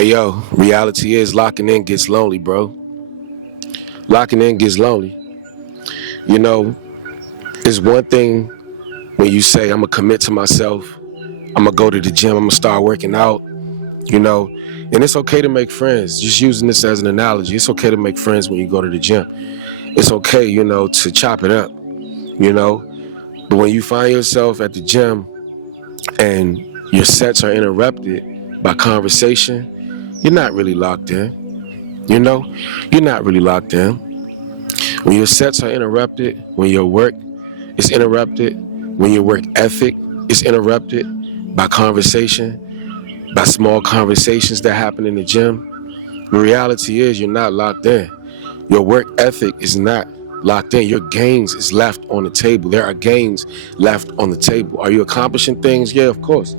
Hey yo, reality is locking in gets lonely, bro. Locking in gets lonely. You know, it's one thing when you say, I'm gonna commit to myself, I'm gonna go to the gym, I'm gonna start working out, you know, and it's okay to make friends. Just using this as an analogy, it's okay to make friends when you go to the gym. It's okay, to chop it up, you know, but when you find yourself at the gym and your sets are interrupted by conversation, you're not really locked in. You're not really locked in. When your sets are interrupted, when your work is interrupted, when your work ethic is interrupted by conversation, by small conversations that happen in the gym, the reality is you're not locked in. Your work ethic is not locked in. Your gains is left on the table. There are gains left on the table. Are you accomplishing things? Yeah, of course.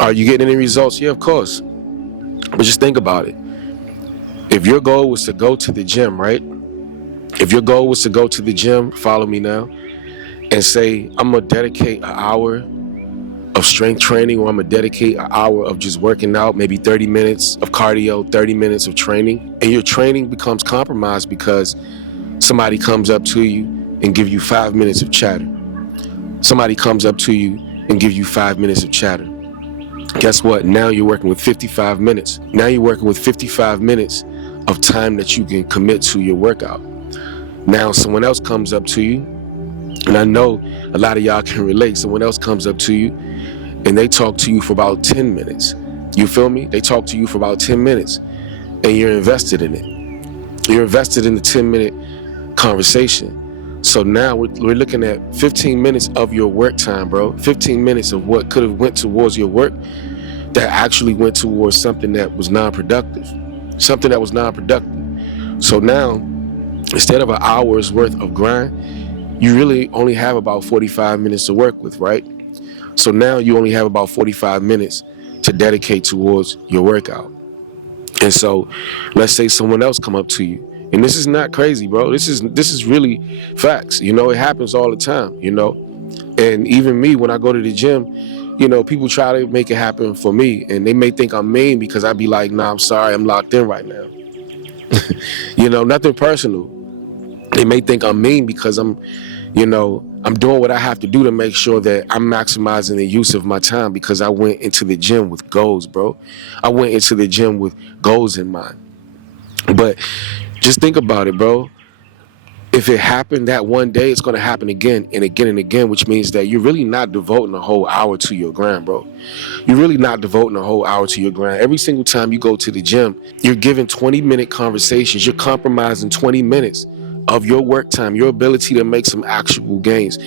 Are you getting any results? Yeah, of course. But just think about it. If your goal was to go to the gym, right? If your goal was to go to the gym, follow me now, and say, I'm going to dedicate an hour of strength training, or I'm going to dedicate an hour of just working out, maybe 30 minutes of cardio, 30 minutes of training, and your training becomes compromised because somebody comes up to you and give you 5 minutes of chatter. Somebody comes up to you and give you 5 minutes of chatter. Guess what? Now you're working with 55 minutes. Now you're working with 55 minutes of time that you can commit to your workout. Now someone else comes up to you, and I know a lot of y'all can relate. Someone else comes up to you and they talk to you for about 10 minutes. You feel me? They talk to you for about 10 minutes and you're invested in it. You're invested in the 10-minute conversation. So now we're looking at 15 minutes of your work time, bro. 15 minutes of what could have went towards your work that actually went towards something that was non-productive. Something that was non-productive. So now, instead of an hour's worth of grind, you really only have about 45 minutes to work with, right? So now you only have about 45 minutes to dedicate towards your workout. And so let's say someone else come up to you. And this is not crazy, bro. This is really facts. It happens all the time, And even me, when I go to the gym, people try to make it happen for me. And they may think I'm mean because I'd be like, nah, I'm sorry, I'm locked in right now. Nothing personal. They may think I'm mean because I'm doing what I have to do to make sure that I'm maximizing the use of my time because I went into the gym with goals, bro. I went into the gym with goals in mind. But just think about it, bro. If it happened that one day, it's going to happen again and again and again, which means that you're really not devoting a whole hour to your grind, bro. You're really not devoting a whole hour to your grind. Every single time you go to the gym, you're giving 20-minute conversations. You're compromising 20 minutes of your work time, your ability to make some actual gains.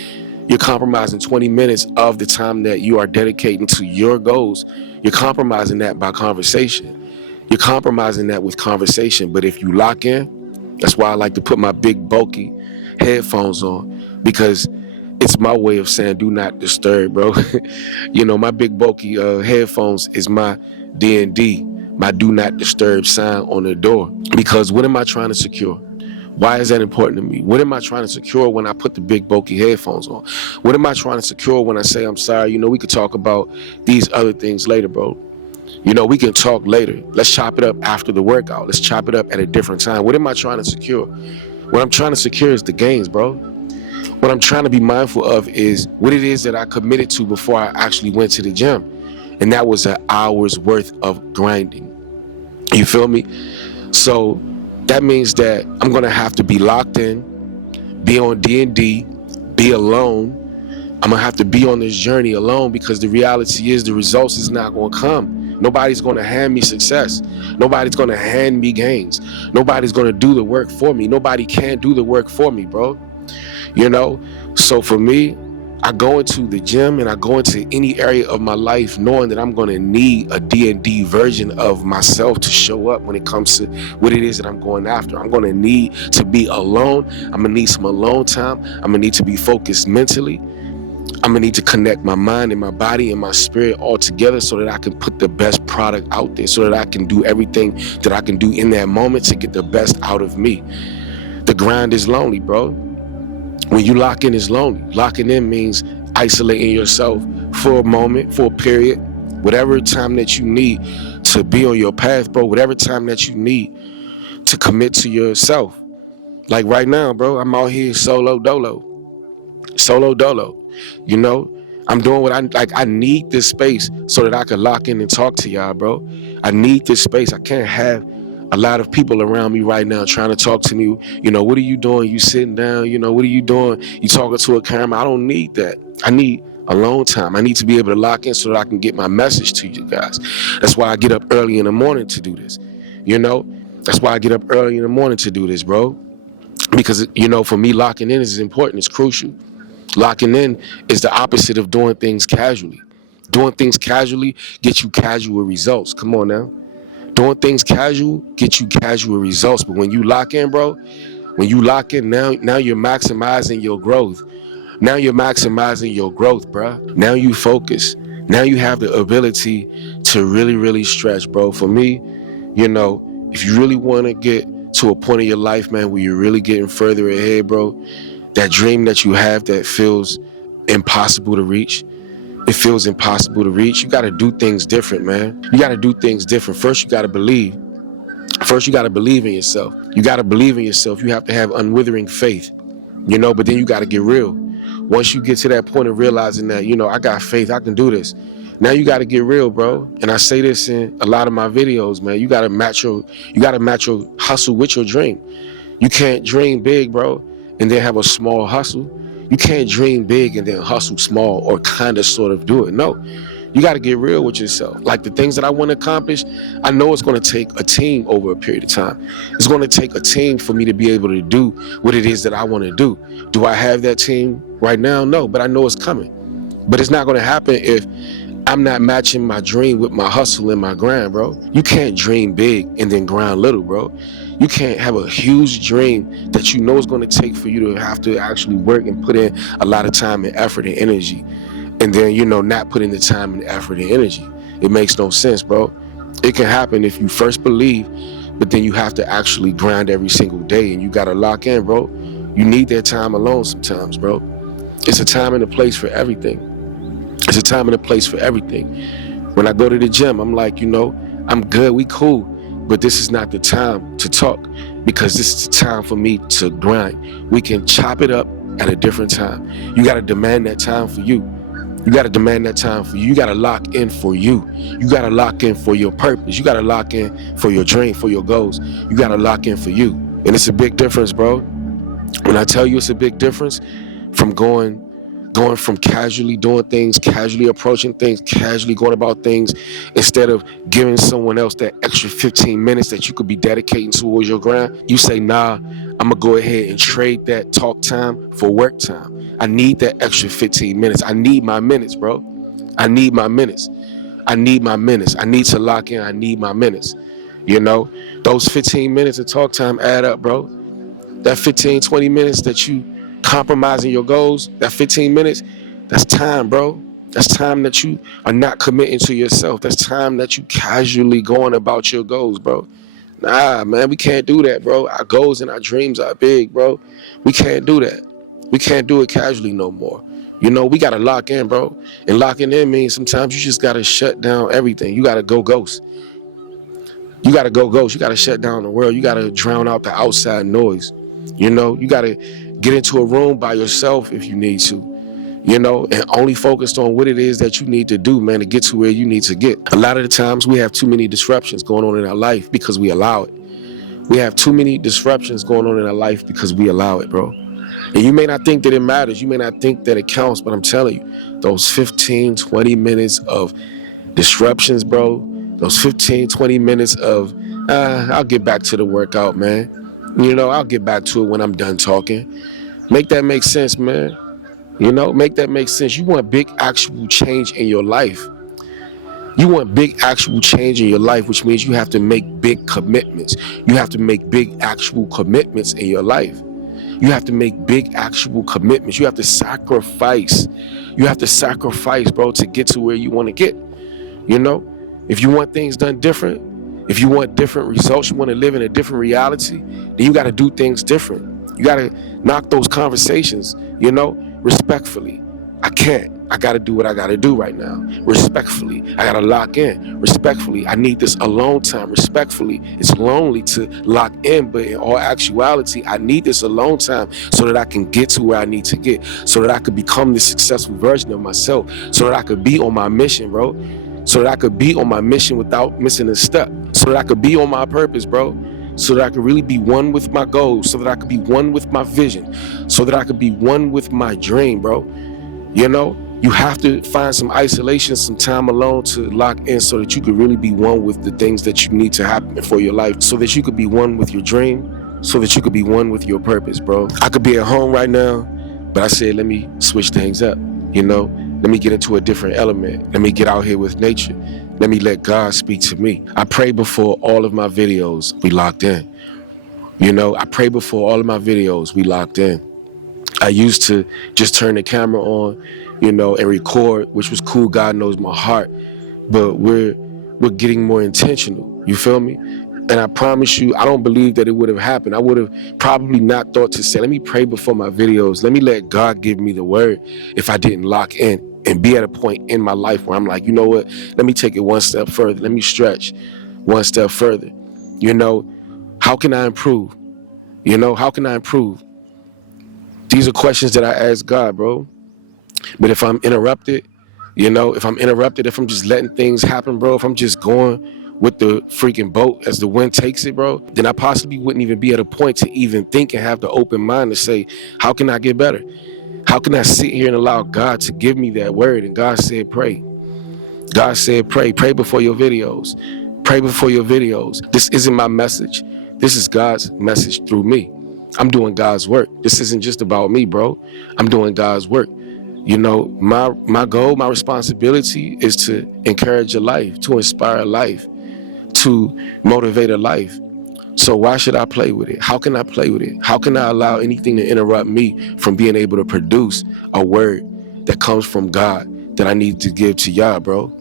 You're compromising 20 minutes of the time that you are dedicating to your goals. You're compromising that by conversation. You're compromising that with conversation. But if you lock in, that's why I like to put my big bulky headphones on, because it's my way of saying do not disturb, bro. My big bulky headphones is my D&D, my do not disturb sign on the door. Because what am I trying to secure? Why is that important to me? What am I trying to secure when I put the big bulky headphones on? What am I trying to secure when I say I'm sorry? We could talk about these other things later, bro. We can talk later. Let's chop it up after the workout. Let's chop it up at a different time. What am I trying to secure? What I'm trying to secure is the gains, bro. What I'm trying to be mindful of is what it is that I committed to before I actually went to the gym. And that was an hour's worth of grinding. You feel me? So that means that I'm going to have to be locked in, be on D&D, be alone. I'm going to have to be on this journey alone, because the reality is the results is not going to come. Nobody's going to hand me success. Nobody's going to hand me gains. Nobody's going to do the work for me. Nobody can do the work for me, bro. So for me, I go into the gym and I go into any area of my life knowing that I'm going to need a D&D version of myself to show up when it comes to what it is that I'm going after. I'm going to need to be alone. I'm going to need some alone time. I'm going to need to be focused mentally. I'm going to need to connect my mind and my body and my spirit all together so that I can put the best product out there, so that I can do everything that I can do in that moment to get the best out of me. The grind is lonely, bro. When you lock in, it's lonely. Locking in means isolating yourself for a moment, for a period, whatever time that you need to be on your path, bro, whatever time that you need to commit to yourself. Like right now, bro, I'm out here solo dolo. You know, I'm doing what I like. I need this space so that I can lock in and talk to y'all, bro. I need this space. I can't have a lot of people around me right now trying to talk to me. You know, what are you doing? You sitting down? You know, what are you doing? You talking to a camera? I don't need that. I need alone time. I need to be able to lock in so that I can get my message to you guys. That's why I get up early in the morning to do this. You know, that's why I get up early in the morning to do this, bro. Because, you know, for me, locking in is important. It's crucial. Locking in is the opposite of doing things casually. Doing things casually gets you casual results. Come on now. Doing things casual gets you casual results. But when you lock in, bro, when you lock in, now you're maximizing your growth. Now you're maximizing your growth, bro. Now you focus. Now you have the ability to really, really stretch, bro. For me, you know, if you really want to get to a point in your life, man, where you're really getting further ahead, bro, that dream that you have that feels impossible to reach, it feels impossible to reach. You got to do things different, man. You got to do things different. First, you got to believe. First, you got to believe in yourself. You got to believe in yourself. You have to have unwithering faith, you know, but then you got to get real. Once you get to that point of realizing that, you know, I got faith, I can do this. Now you got to get real, bro. And I say this in a lot of my videos, man. You got to match your hustle with your dream. You can't dream big, bro, and then have a small hustle. You can't dream big and then hustle small or kind of sort of do it. No, you got to get real with yourself. Like the things that I want to accomplish, I know it's going to take a team over a period of time. It's going to take a team for me to be able to do what it is that I want to do. Do I have that team right now? No, but I know it's coming. But it's not going to happen if I'm not matching my dream with my hustle and my grind, bro. You can't dream big and then grind little, bro. You can't have a huge dream that you know is going to take for you to have to actually work and put in a lot of time and effort and energy, and then, you know, not put in the time and effort and energy. It makes no sense, bro. It can happen if you first believe, but then you have to actually grind every single day, and you got to lock in, bro. You need that time alone sometimes, bro. It's a time and a place for everything. It's a time and a place for everything. When I go to the gym, I'm like, you know, I'm good, we cool, but this is not the time to talk, because this is the time for me to grind. We can chop it up at a different time. You got to demand that time for you. You got to demand that time for you. You got to lock in for you. You got to lock in for your purpose. You got to lock in for your dream, for your goals. You got to lock in for you. And it's a big difference, bro. When I tell you it's a big difference from going from casually doing things, casually approaching things, casually going about things, instead of giving someone else that extra 15 minutes that you could be dedicating towards your grind. You say, nah, I'm gonna go ahead and trade that talk time for work time. I need that extra 15 minutes. I need my minutes, bro. I need my minutes. I need my minutes. I need to lock in. I need my minutes. You know, those 15 minutes of talk time add up, bro. That 15, 20 minutes that you compromising your goals, that 15 minutes, that's time, bro. That's time that you are not committing to yourself. That's time that you casually going about your goals, bro. Nah, man, we can't do that, bro. Our goals and our dreams are big, bro. We can't do that. We can't do it casually no more. You know, we got to lock in, bro. And locking in means sometimes you just got to shut down everything. You got to go ghost. You got to go ghost. You got to shut down the world. You got to drown out the outside noise. You know, you got to get into a room by yourself if you need to, you know, and only focused on what it is that you need to do, man, to get to where you need to get. A lot of the times we have too many disruptions going on in our life because we allow it. We have too many disruptions going on in our life because we allow it, bro. And you may not think that it matters. You may not think that it counts, but I'm telling you, those 15, 20 minutes of disruptions, bro, those 15, 20 minutes of, I'll get back to the workout, man. You know, I'll get back to it when I'm done talking. Make that make sense, man. You know, make that make sense. You want big actual change in your life. You want big actual change in your life, which means you have to make big commitments. You have to make big actual commitments in your life. You have to make big actual commitments. You have to sacrifice. You have to sacrifice, bro, to get to where you want to get. You know, if you want things done different, if you want different results, you want to live in a different reality, then you got to do things different. You got to knock those conversations, you know, respectfully, I can't. I got to do what I got to do right now. Respectfully, I got to lock in. Respectfully, I need this alone time. Respectfully, it's lonely to lock in, but in all actuality, I need this alone time so that I can get to where I need to get, so that I could become the successful version of myself, so that I could be on my mission, bro. So that I could be on my mission without missing a step, so that I could be on my purpose, bro. So that I could really be one with my goals, so that I could be one with my vision, so that I could be one with my dream, bro. You know, you have to find some isolation, some time alone to lock in so that you could really be one with the things that you need to happen for your life, so that you could be one with your dream, so that you could be one with your purpose, bro. I could be at home right now, but I said, let me switch things up, you know? Let me get into a different element. Let me get out here with nature. Let me let God speak to me. I pray before all of my videos we locked in. You know, I pray before all of my videos we locked in. I used to just turn the camera on, you know, and record, which was cool. God knows my heart, but we're getting more intentional. You feel me? And I promise you, I don't believe that it would have happened. I would have probably not thought to say, let me pray before my videos. Let me let God give me the word if I didn't lock in and be at a point in my life where I'm like, you know what? Let me take it one step further. Let me stretch one step further. You know, how can I improve? You know, how can I improve? These are questions that I ask God, bro. But if I'm interrupted, you know, if I'm just letting things happen, bro, if I'm just going with the freaking boat as the wind takes it, bro, then I possibly wouldn't even be at a point to even think and have the open mind to say, how can I get better? How can I sit here and allow God to give me that word? And God said, pray. God said, pray before your videos. Pray before your videos. This isn't my message. This is God's message through me. I'm doing God's work. This isn't just about me, bro. I'm doing God's work. You know, my goal, my responsibility is to encourage a life, to inspire a life, to motivate a life. So why should I play with it? How can I play with it? How can I allow anything to interrupt me from being able to produce a word that comes from God that I need to give to y'all, bro?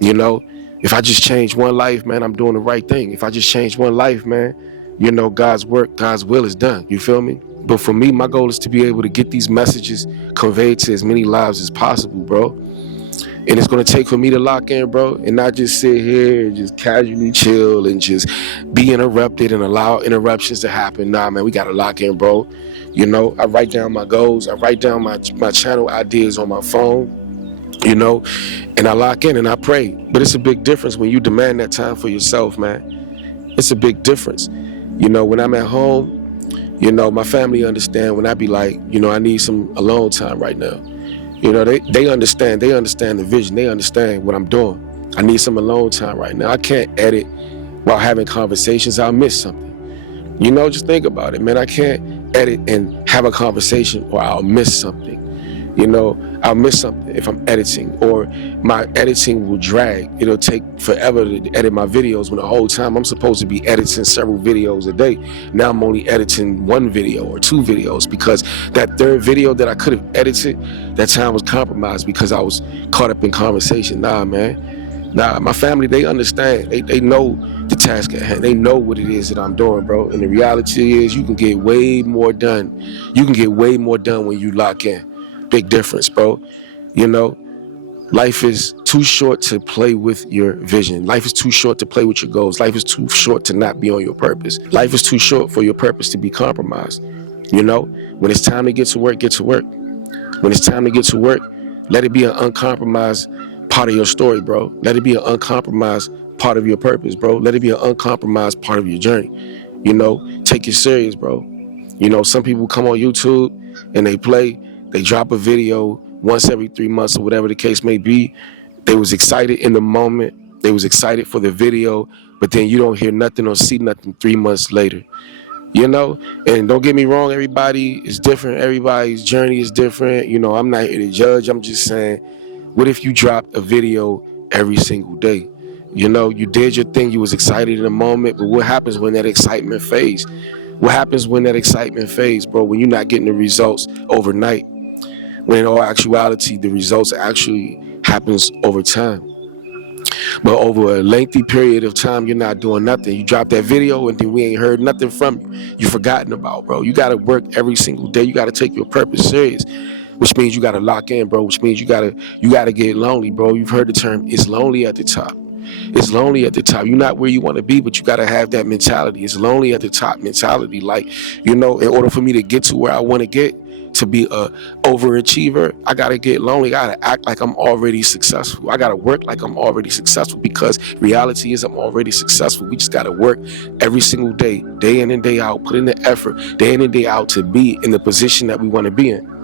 You know, if I just change one life, man, I'm doing the right thing. If I just change one life, man, you know, God's work, God's will is done. You feel me? But for me, my goal is to be able to get these messages conveyed to as many lives as possible, bro. And it's going to take for me to lock in, bro, and not just sit here and just casually chill and just be interrupted and allow interruptions to happen. Nah, man, we got to lock in, bro. You know, I write down my goals. I write down my channel ideas on my phone, you know, and I lock in and I pray. But it's a big difference when you demand that time for yourself, man. It's a big difference. You know, when I'm at home, you know, my family understand when I be like, you know, I need some alone time right now. You know, they understand the vision. They understand what I'm doing. I need some alone time right now. I can't edit while having conversations. I'll miss something. You know, just think about it, man. I can't edit and have a conversation or I'll miss something. You know, I'll miss something if I'm editing, or my editing will drag. It'll take forever to edit my videos when the whole time I'm supposed to be editing several videos a day. Now I'm only editing one video or two videos because that third video that I could have edited, that time was compromised because I was caught up in conversation. Nah, man. Nah, my family, they understand. They know the task at hand. They know what it is that I'm doing, bro. And the reality is you can get way more done. You can get way more done when you lock in. Big difference, bro. You know, life is too short to play with your vision. Life is too short to play with your goals. Life is too short to not be on your purpose. Life is too short for your purpose to be compromised. You know, when it's time to get to work, get to work. When it's time to get to work, let it be an uncompromised part of your story, bro. Let it be an uncompromised part of your purpose, bro. Let it be an uncompromised part of your journey. You know, take it serious, bro. You know, some people come on YouTube and they drop a video once every 3 months or whatever the case may be. They was excited in the moment. They was excited for the video, but then you don't hear nothing or see nothing 3 months later. You know, and don't get me wrong, everybody is different. Everybody's journey is different. You know, I'm not here to judge. I'm just saying, what if you dropped a video every single day? You know, you did your thing. You was excited in the moment, but what happens when that excitement fades? What happens when that excitement fades, bro, when you're not getting the results overnight? When in all actuality, the results actually happens over time. But over a lengthy period of time, you're not doing nothing. You drop that video and then we ain't heard nothing from you. You're forgotten about, bro. You got to work every single day. You got to take your purpose serious. which means you gotta lock in, bro, which means you gotta get lonely, bro. You've heard the term, it's lonely at the top. It's lonely at the top. You're not where you want to be, but you got to have that mentality. It's lonely at the top mentality. Like, you know, in order for me to get to where I want to get, to be a overachiever, I got to get lonely. I got to act like I'm already successful. I got to work like I'm already successful, because reality is I'm already successful. We just got to work every single day in and day out, put in the effort day in and day out to be in the position that we want to be in.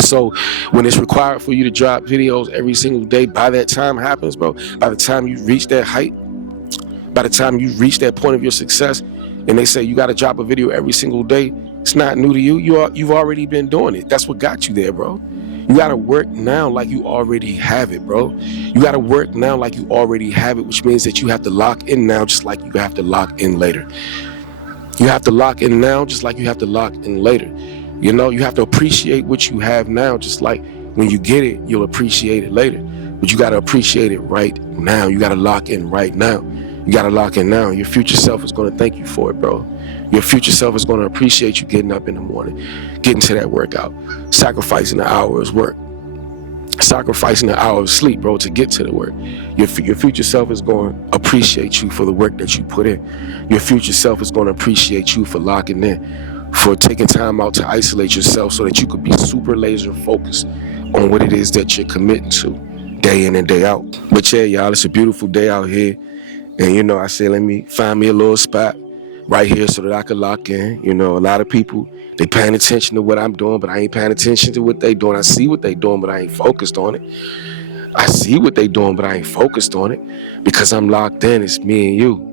So when it's required for you to drop videos every single day, by that time happens, bro, by the time you reach that height, by the time you reach that point of your success, and they say you got to drop a video every single day, it's not new to you. You've already been doing it. That's what got you there, bro. You got to work now like you already have it, bro. You got to work now like you already have it, which means that you have to lock in now just like you have to lock in later. You have to lock in now just like you have to lock in later. You know, you have to appreciate what you have now, just like when you get it, you'll appreciate it later. But you got to appreciate it right now. You got to lock in right now. You got to lock in now. Your future self is going to thank you for it, bro. Your future self is going to appreciate you getting up in the morning, getting to that workout, sacrificing an hour's work, sacrificing an hour of sleep, bro, to get to the work. Your future self is going to appreciate you for the work that you put in. Your future self is going to appreciate you for locking in, for taking time out to isolate yourself so that you could be super laser focused on what it is that you're committing to day in and day out. But yeah, y'all, it's a beautiful day out here. And, you know, I said, let me find me a little spot right here so that I could lock in. You know, a lot of people, they paying attention to what I'm doing, but I ain't paying attention to what they doing. I see what they doing, but I ain't focused on it. I see what they doing, but I ain't focused on it because I'm locked in. It's me and you.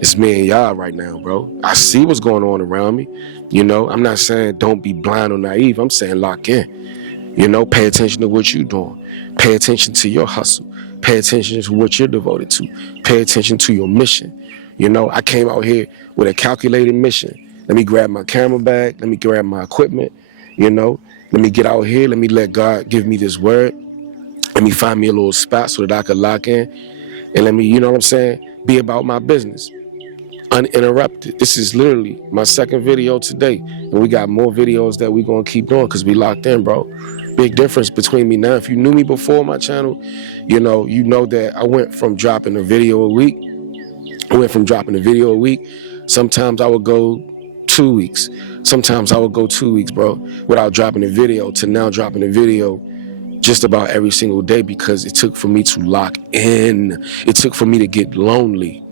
It's me and y'all right now, bro. I see what's going on around me. You know, I'm not saying don't be blind or naive. I'm saying lock in. You know, pay attention to what you're doing. Pay attention to your hustle. Pay attention to what you're devoted to. Pay attention to your mission. You know, I came out here with a calculated mission. Let me grab my camera bag. Let me grab my equipment. You know, let me get out here. Let me let God give me this word. Let me find me a little spot so that I could lock in. And let me, you know what I'm saying, be about my business. Uninterrupted. This is literally my second video today. And we got more videos that we're going to keep doing because we locked in, bro. Big difference between me now. If you knew me before my channel, you know that I went from dropping a video a week. Sometimes I would go 2 weeks. Sometimes I would go 2 weeks, bro, without dropping a video, to now dropping a video just about every single day, because it took for me to lock in. It took for me to get lonely.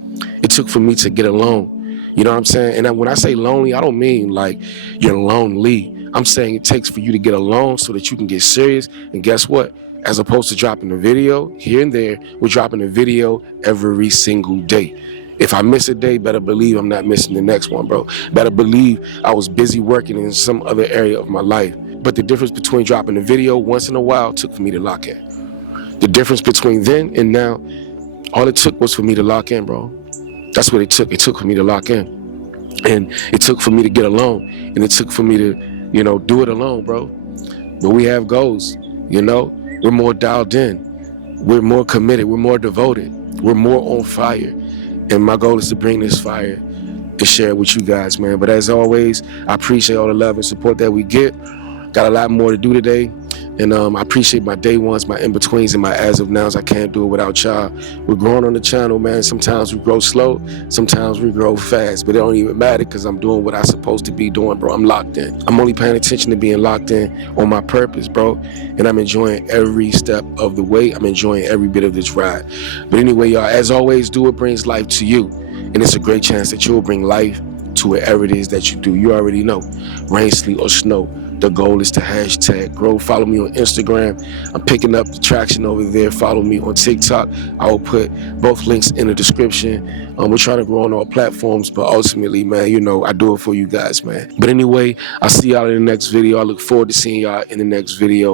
It took for me to get alone. You know what I'm saying? And when I say lonely, I don't mean like you're lonely. I'm saying it takes for you to get alone so that you can get serious. And guess what? As opposed to dropping a video here and there, we're dropping a video every single day. If I miss a day, better believe I'm not missing the next one, bro. Better believe I was busy working in some other area of my life. But the difference between dropping a video once in a while took for me to lock in. The difference between then and now, all it took was for me to lock in, bro. That's what it took. It took for me to lock in. And it took for me to get alone. And it took for me to, you know, do it alone, bro. But we have goals, you know. We're more dialed in. We're more committed. We're more devoted. We're more on fire. And my goal is to bring this fire and share it with you guys, man. But as always, I appreciate all the love and support that we get. Got a lot more to do today. And I appreciate my day ones, my in-betweens, and my as of nows. I can't do it without y'all. We're growing on the channel, man. Sometimes we grow slow. Sometimes we grow fast. But it don't even matter because I'm doing what I'm supposed to be doing, bro. I'm locked in. I'm only paying attention to being locked in on my purpose, bro. And I'm enjoying every step of the way. I'm enjoying every bit of this ride. But anyway, y'all, as always, do what brings life to you. And it's a great chance that you'll bring life to wherever it is that you do. You already know. Rain, sleet, or snow. The goal is to hashtag grow. Follow me on Instagram. I'm picking up the traction over there. Follow me on TikTok. I will put both links in the description. We're trying to grow on all platforms, but ultimately, man, you know, I do it for you guys, man. But anyway, I'll see y'all in the next video. I look forward to seeing y'all in the next video.